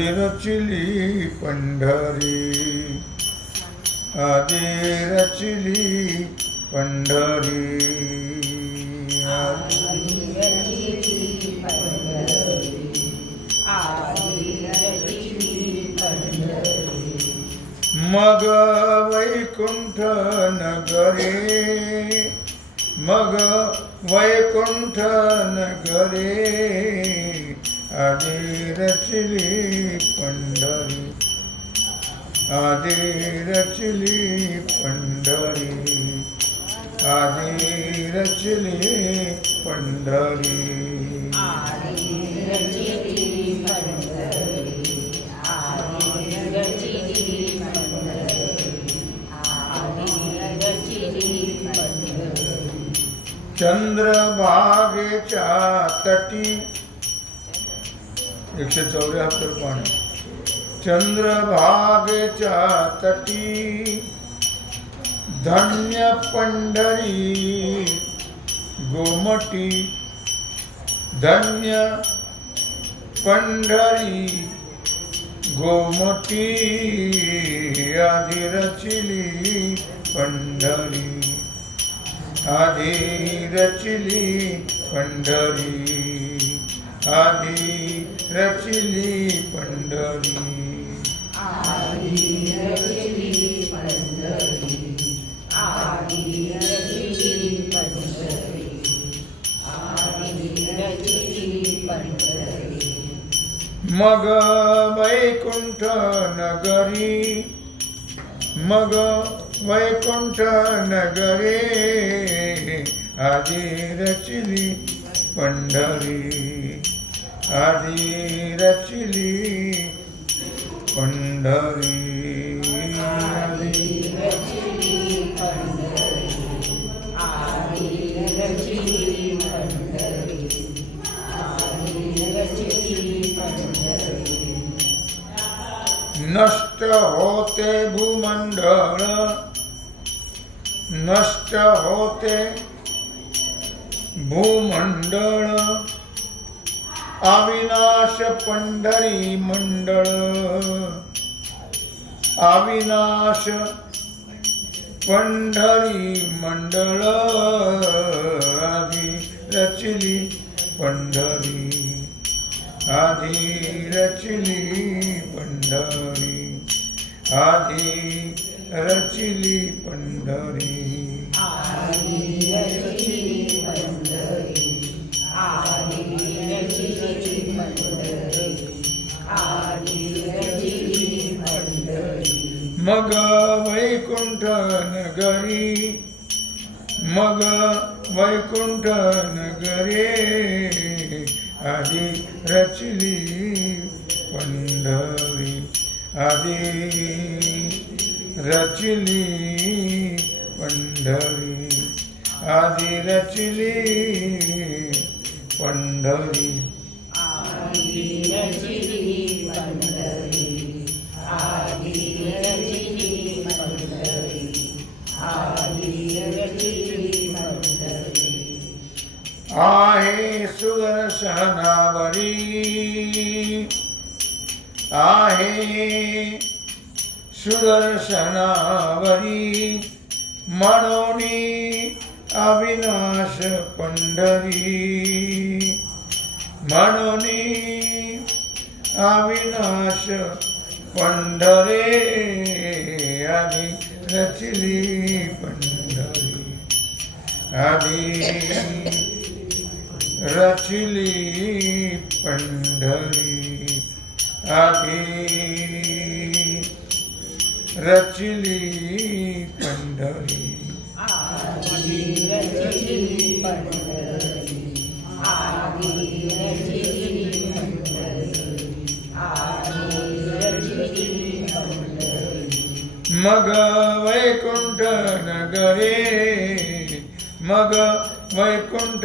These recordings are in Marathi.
आधी रचिली पंढरी. आधी रचिली पंढरी. मग वैकुंठ नगरे. मग वैकुंठ नगरे. आधी रचली पंढरी. आधी रचली पंढरी. आधी रचली पंढरी. चंद्रभागेच्या तटी एकशे चौऱ्याहत्तर पाणी चंद्रभागेच्या तटी धन्य पंढरी गोमटी धन्य पंढरी गोमटी आधी रचिली पंढरी आधी रचिली पंढरी. आधी रचिली पंढरी. मग वैकुंठ नगरी. मग वैकुंठ नगरे. आधी रचिली पंढरी. आधी रचिली पंढरी. नष्ट होते भूमंडळ नष्ट होते भूमंडळ. अविनाश पंढरी मंडळ. अविनाश पंढरी मंडळ. आधी रचली पंढरी. आधी रचली पंढरी. आधी रचली पंढरी. मग वैकुंठ नगरे आधी रचली पंढरी आधी रचली पंढरी आधी रचली पंढरी आहे सुदर्शनावरी आहे सुदर्शनावरी म्हणून अविनाश पंढरी. म्हणून अविनाश पंढरे. आधी रचली पंढरी. आधी रचिली पंढरी आगे. रचिली पंढरी मग वैकुंठ नगरे. मग वैकुंठ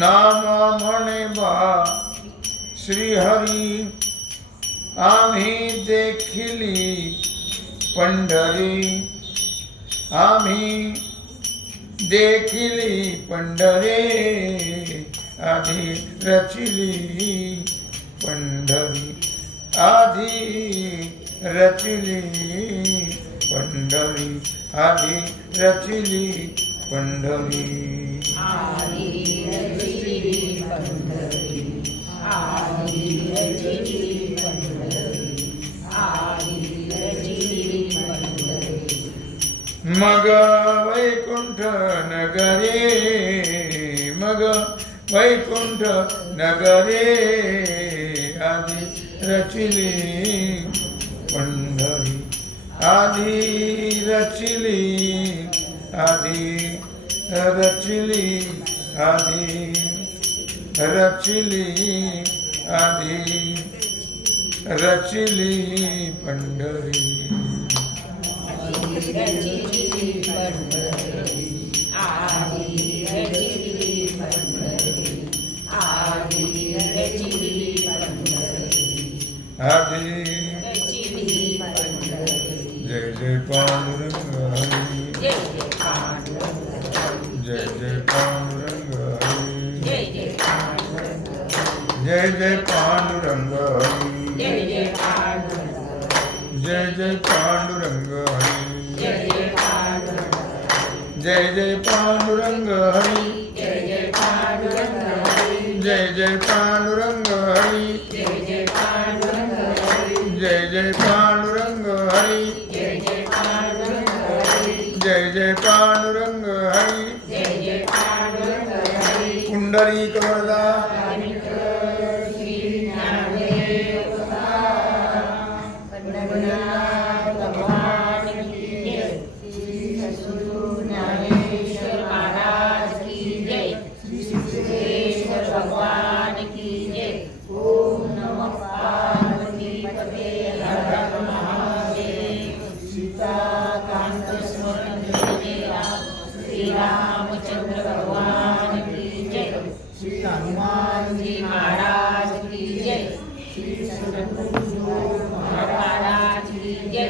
नामा म्हणे बा श्रीहरी आम्ही देखिली पंढरी आम्ही देखिली पंढरे आधी रचिली पंढरी आधी रचिली पंढरी आधी रचिली पंढरी. मग वैकुंठ नगरे मग वैकुंठ नगरे आधी रचिली. पंढरी आधी रचिली आधी रचिली आधी रचिली. आधी रचिली आधी. रचिली पंढरी. जय जय पांडुरंग हरी जय जय पांडुरंग जय जय पांडुरंग हरी जय जय पांडुरंग जय जय पांडुरंग हरी जय जय पांडुरंग जय जय पांडुरंग हरी जय जय पांडुरंग जय जय पांडुरंग हरी जय जय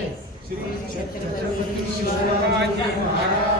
श्री छत्रपति शिवाजी महाराज